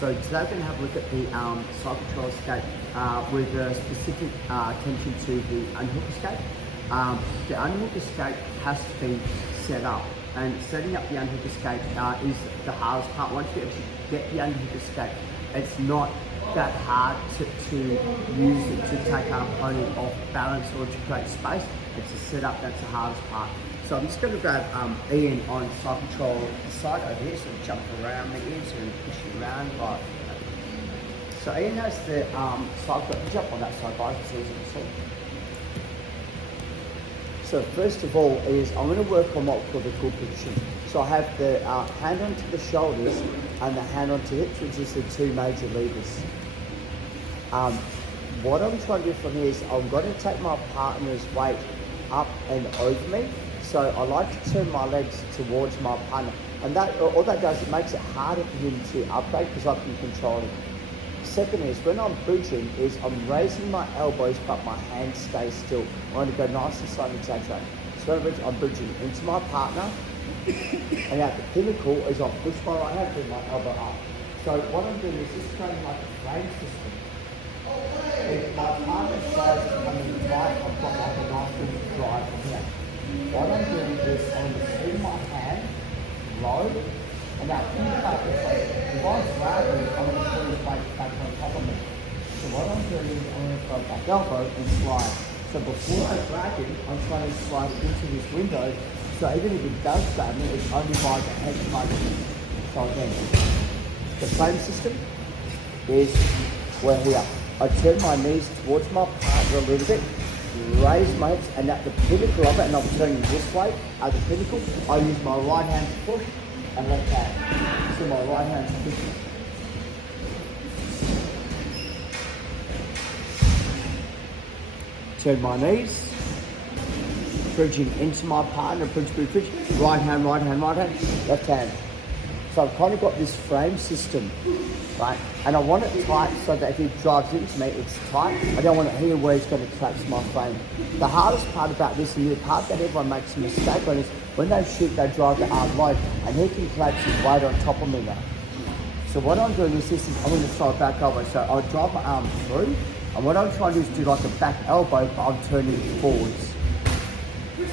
So today we're going to have a look at the side control escape with a specific attention to the underhook escape. The underhook escape has to be set up, and setting up the underhook escape is the hardest part. Once you actually get the underhook escape, it's not that hard to use it to take our opponent off balance or to create space. It's the setup that's the hardest part. So I'm just going to grab Ian on side control side over here, so jump around the ears and push it around. Right. So Ian has the side control. Jump on that side, guys, as easy as you can see. So first of all is I'm going to work on what we call the good position. So I have the hand onto the shoulders and the hand onto hips, which is the two major levers. What I'm trying to do from here is I'm going to take my partner's weight up and over me. So I like to turn my legs towards my partner, and that all that does, it makes it harder for him to upgrade because I can control him. Second is when I'm bridging, is I'm raising my elbows but my hands stay still. I want to go nice and slow and exaggerate. So when I'm bridging into my partner, and at the pinnacle is I push my right hand with my elbow up. So what I'm doing is this is going like a frame system. If my partner tries to come in right, I've got like a nice little drive from here. What I'm doing is I'm going to swing my hand low, and now think about this, like, if I'm dragging, I'm going to put his weight back on top of me. So what I'm doing is I'm going to go back elbow and slide. So before I drag him, I'm trying to slide into this window, so even if it does grab me, it's only by the head motion. So again, the frame system is we're here. I turn my knees towards my partner a little bit, raise my hips, and at the pinnacle of it, and I'm turning this way, at the pinnacle, I use my right hand to push and left hand. So my right hand's pushing. Turn my knees, bridging into my partner, bridge, right hand, left hand. So I've kind of got this frame system, right? And I want it tight so that if he drives into me, it's tight. I don't want it here where he's going to collapse my frame. The hardest part about this, and the part that everyone makes a mistake on, is when they shoot, they drive the arm low, and he can collapse his weight on top of me now. So what I'm doing is this, I'm going to throw a back elbow. So I'll drive my arm through, and what I'm trying to do is do like a back elbow, but I'm turning it forwards.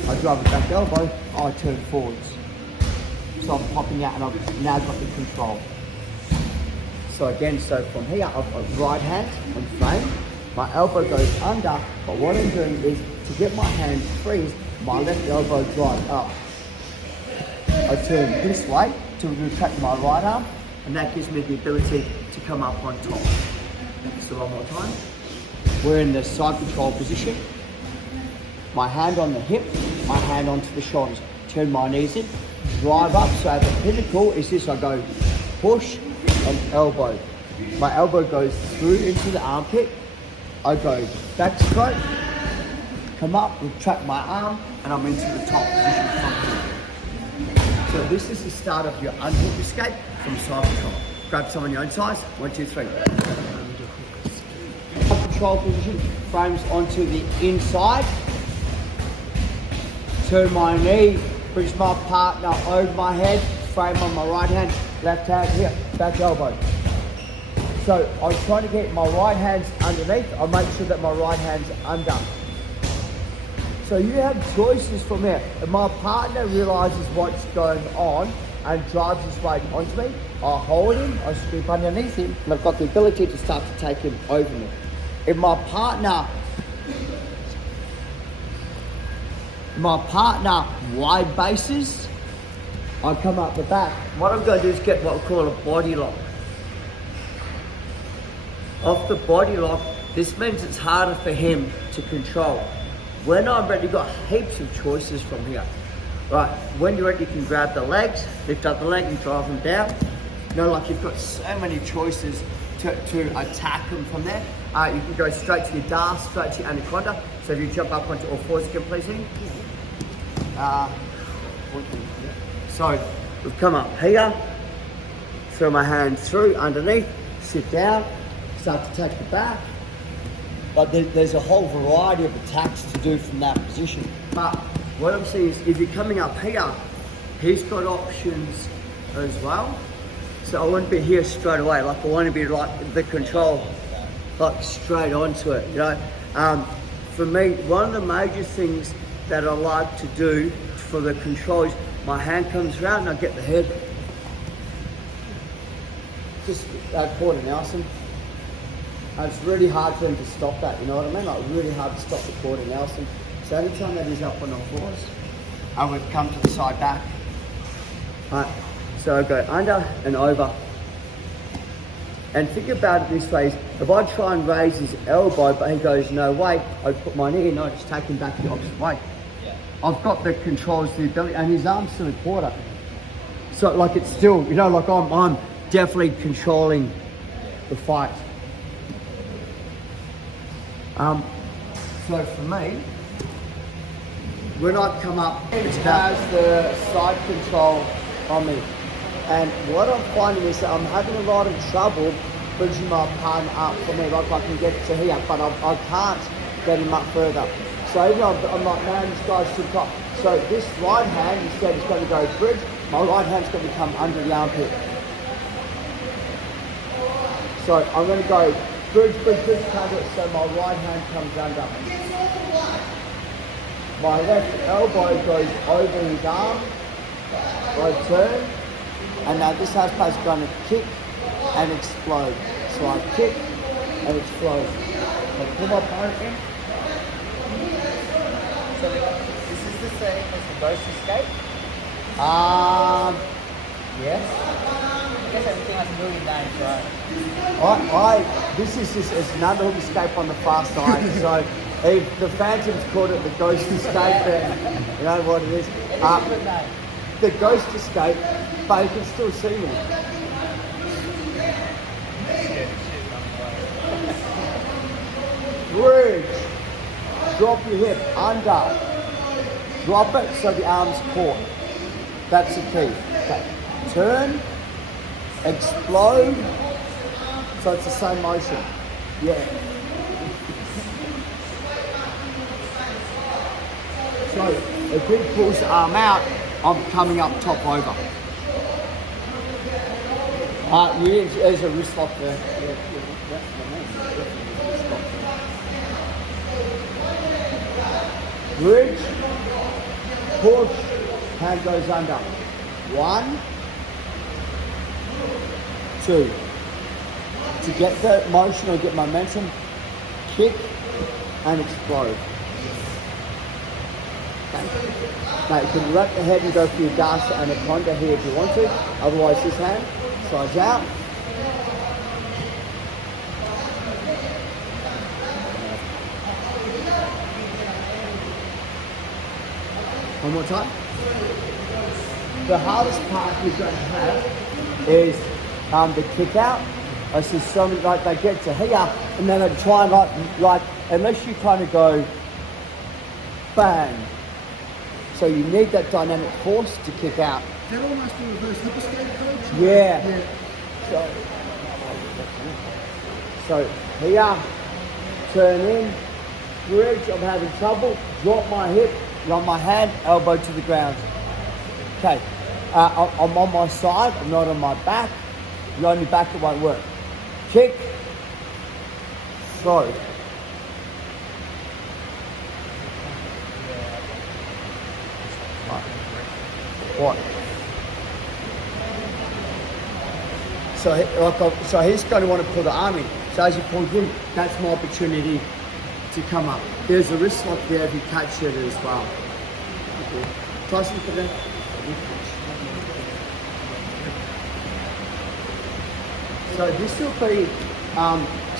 I drive a back elbow, I turn forwards. So I'm popping out and I've now got the control. So again, so from here, I've got right hand and frame. My elbow goes under, but what I'm doing is to get my hand free, my left elbow drives up. I turn this way to retract my right arm, and that gives me the ability to come up on top. So one more time. We're in the side control position. My hand on the hip, my hand onto the shoulders. Turn my knees in, drive up. So at the pinnacle is this, I go push and elbow. My elbow goes through into the armpit. I go back stroke, come up, retract my arm, and I'm into the top position from here. So this is the start of your underhook escape from side control. Grab someone your own size. 1, 2, 3. Side control position, frames onto the inside. Turn my knee, bridge my partner over my head, frame on my right hand, left hand here, back elbow. So I'm trying to get my right hands underneath. I make sure that my right hand's under. So you have choices from here. If my partner realizes what's going on and drives his weight onto me, I hold him, I scoop underneath him, and I've got the ability to start to take him over me. If my partner wide bases, I come up the back. What I'm going to do is get what we call a body lock. Off the body lock, this means it's harder for him to control. When I'm ready, you've got heaps of choices from here. Right, when you're ready, you can grab the legs, lift up the leg and drive them down. You know, like you've got so many choices to attack them from there. You can go straight to your DAR, straight to your anaconda. So if you jump up onto all fours again, please. So we've come up here, throw my hand through, underneath, sit down, start to take the back. But there's a whole variety of attacks to do from that position. But what I'm saying is if you're coming up here, he's got options as well. So I want to be here straight away. Like I want to be like the control, like straight onto it. You know, for me, one of the major things that I like to do for the control is my hand comes around and I get the head. Just quarter Nelson. And it's really hard for him to stop that. You know what I mean? Like really hard to stop the quarter Nelson. So anytime that he's up on all fours, I would come to the side back. Right. So I go under and over. And think about it this way, if I try and raise his elbow, but he goes no way, I put my knee and I just take him back the opposite way. Yeah. I've got the controls, the ability, and his arm's still a quarter. So like it's still, you know, like I'm definitely controlling the fight. So for me, when I come up, it has the side control on me. And what I'm finding is that I'm having a lot of trouble bridging my partner up for me. Like I can get to here, but I can't get him up further. So even I'm like, man, this guy's too top. So this right hand, instead is going to go bridge. My right hand's going to come under the armpit. So I'm going to go bridge, cover it, so my right hand comes under. My left elbow goes over his arm. I turn. And now this house play is going to kick and explode. So I kick and explode. So pull my opponent in. So this is the same as the ghost escape? Yes. I guess everything has a million names, right? This is just it's an underhook escape on the far side. So if the Phantoms called it the ghost escape, then you know what it is. The ghost escape, but you can still see me. Bridge. Drop your hip under. Drop it so the arm's caught. That's the key. Okay. Turn. Explode. So it's the same motion. Yeah. So if he pulls the arm out, I'm coming up top over. There's a wrist lock there. Bridge, push, hand goes under. 1, 2. To get the motion or get momentum, kick and explode. Now you can wrap the head and go for your Dasha and a Anaconda here if you want to. Otherwise this hand slides out. One more time. The hardest part you're going to have is the kick out. I see so many, like they get to here and then they try and like unless you kind of go bang. So you need that dynamic force to kick out. That almost a reverse hip escape, coach? Yeah. So here, turn in, bridge, I'm having trouble, drop my hip, on my hand, elbow to the ground. Okay, I'm on my side, I'm not on my back. You're on your back, it won't work. Kick, throw. What? So he's going to want to pull the arm in. So as you pull in, that's my opportunity to come up. There's a wrist lock there if you catch it as well. Okay. Tyson, for that. So this will be,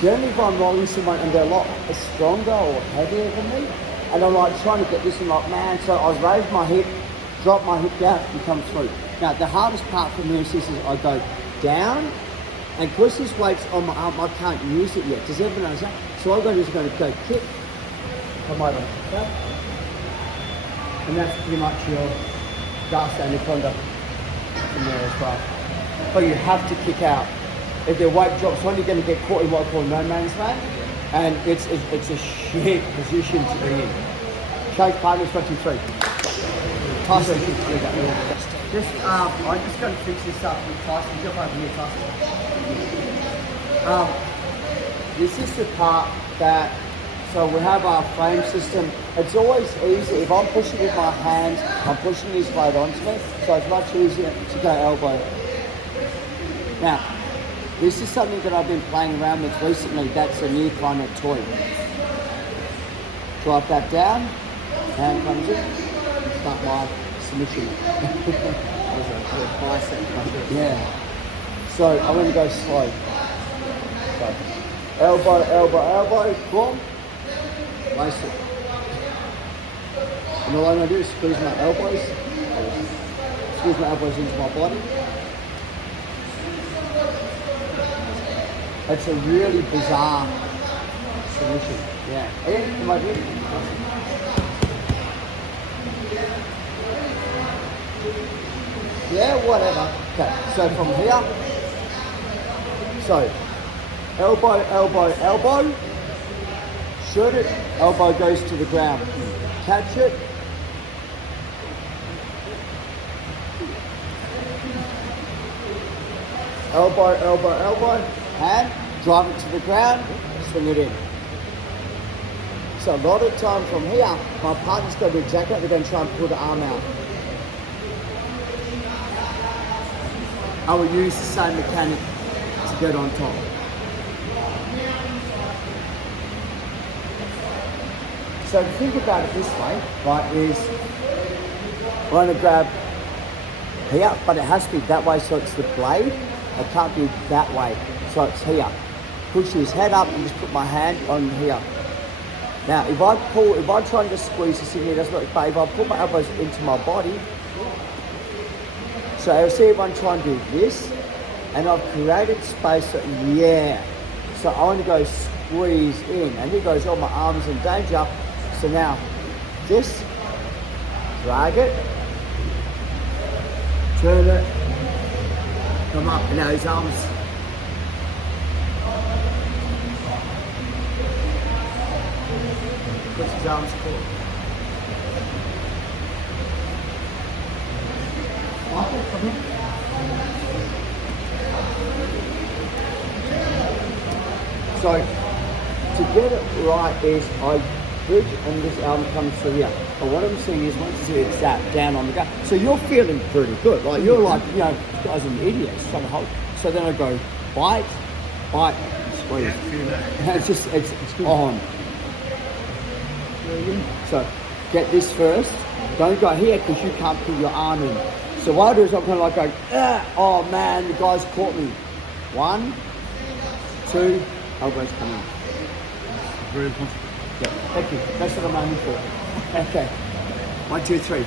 generally if I'm rolling someone and they're a lot stronger or heavier than me, and I'm like trying to get this one like, man, so I raise my hip, drop my hip down and come through. Now the hardest part for me is I go down, and because this weight's on my arm, I can't use it yet. Does everyone understand? So I'm just going to go kick, come over, okay? And that's pretty much your Darcy Anaconda in there as well. But you have to kick out. If their weight drops on, you're going to get caught in what I call no man's land, and it's a shit position to be in. Shake partners, 1, 2, 3. Tyson, I'm just going to fix this up with Tyson. Jump over here, Tyson. This is the part that, so we have our frame system. It's always easy. If I'm pushing with my hands, I'm pushing this weight onto me, so it's much easier to go elbow. Now, this is something that I've been playing around with recently. That's a new kind of toy. Drop that down, hand comes in, start my submission. Yeah. So I'm going to go slow. So, elbow, elbow, elbow, boom, place it. And all I'm going to do is squeeze my elbows into my body. It's a really bizarre submission. Yeah. Hey, come on here. Yeah, whatever. Okay, so from here, so elbow, elbow, elbow, shoot it, elbow goes to the ground, catch it, elbow, elbow, elbow, hand, drive it to the ground, swing it in. So a lot of time from here, my partner's got to do exactly what they're going to try and pull the arm out. I will use the same mechanic to get on top. So think about it this way, right, is I'm going to grab here, but it has to be that way so it's the blade. It can't be that way, so it's here. Push his head up and just put my hand on here. Now, if I try and just squeeze this in here, it doesn't look bad. If I put my elbows into my body, so I'll see if I'm trying to do this, and I've created space, yeah. So I want to go squeeze in, and he goes, oh, my arm's in danger. So now, this, drag it, turn it, come up, and now his arms. Puts his arms forward. So, to get it right is I bridge and this arm comes through here. But what I'm seeing is once you it's that down on the ground. So you're feeling pretty good. Like you're like, you know, this guy's an idiot. He's trying to hold. So then I go bite, bite, squeeze. It's on. So get this first. Don't go here because you can't put your arm in. So what I do is I'm kind of like going, oh man, the guy's caught me. 1, 2, elbows come in. Very impossible. Yeah, thank you. That's what I'm aiming for. Okay. 1, 2, 3. Go.